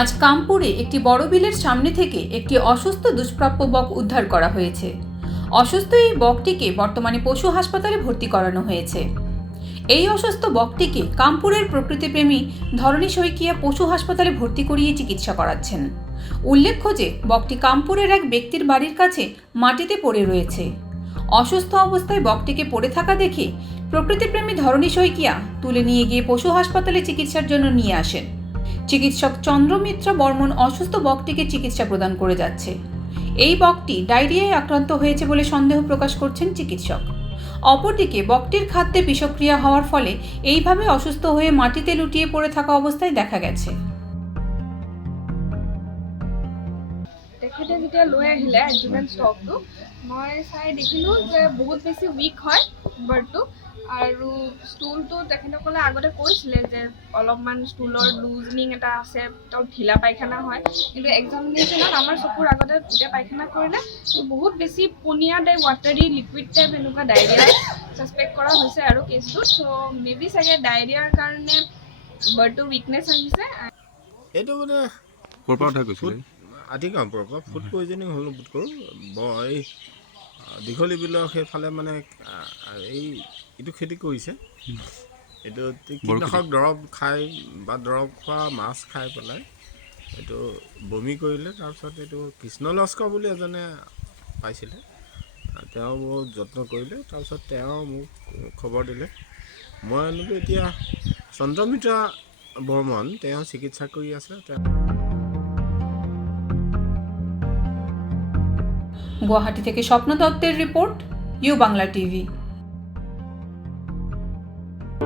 আজ কামপুরে একটি বড় বিলের সামনে থেকে একটি অসুস্থ দুষ্প্রাপ্য বক উদ্ধার করা হয়েছে। অসুস্থ এই বকটিকে বর্তমানে পশু হাসপাতালে ভর্তি করানো হয়েছে। এই অসুস্থ বকটিকে কামপুরের প্রকৃতিপ্রেমী ধরণী শইকিয়া পশু হাসপাতালে ভর্তি করিয়ে চিকিৎসা করাচ্ছেন। উল্লেখ্য যে, বকটি কামপুরের এক ব্যক্তির বাড়ির কাছে মাটিতে পড়ে রয়েছে। অসুস্থ অবস্থায় বকটিকে পড়ে থাকা দেখে প্রকৃতিপ্রেমী ধরণী শইকিয়া তুলে নিয়ে গিয়ে পশু হাসপাতালে চিকিৎসার জন্য নিয়ে আসেন। চিকিৎসক চন্দ্রমিত্র বর্মন অসুস্থ বকটিকে চিকিৎসা প্রদান করে যাচ্ছে। এই বকটি ডায়রিয়ায় আক্রান্ত হয়েছে বলে সন্দেহ প্রকাশ করছেন চিকিৎসক। অপরদিকে বকটির খাদ্যে বিষক্রিয়া হওয়ার ফলে এইভাবে অসুস্থ হয়ে মাটিতে লুটিয়ে পড়ে থাকা অবস্থায় দেখা গেছে। মই চাই দেখিলোঁ যে বহুত বেছি উইক হয় বাৰ্ডটো আৰু ষ্টুলটো তেখেতসকলে আগতে কৈছিলে যে অলপমান ষ্টুলৰ লুজনিং এটা আছে তেওঁ ঢিলা পায়খানা হয়। কিন্তু এক্সামিনেশ্যনত আমাৰ চকুৰ আগতে যেতিয়া পায়খানা কৰিলে বহুত বেছি পনীয়া টাইপ ৱাটাৰী লিকুইড টাইপ এনেকুৱা ডায়েৰিয়া ছাছপেক্ট কৰা হৈছে আৰু কেছটোত চ' মে বি চাগে ডায়েৰিয়াৰ কাৰণে বাৰ্ডটোৰ উইকনেছ আহিছে। এইটো মানে ক'ৰ পৰা উঠাই গৈছিলে আদিকামপুৰৰ পৰা ফুড পয়জনিং হ'ল বোধ কৰোঁ। এই দীঘলী বিলৰ সেইফালে মানে এই এইটো খেতি কৰিছে। এইটো কীটনাশক দৰৱ খাই বা দৰৱ খোৱা মাছ খাই পেলাই এইটো বমি কৰিলে তাৰপিছত এইটো কৃষ্ণ লস্কৰ বুলি এজনে পাইছিলে। তেওঁ বহুত যত্ন কৰিলে তাৰপিছত তেওঁ মোক খবৰ দিলে। মই আনিলোঁ এতিয়া চন্দ্ৰমিত্ৰা বৰ্মন তেওঁ চিকিৎসা কৰি আছে তেওঁ গুয়াহাটি থেকে স্বপ্ন দত্তের report U Bangla TV.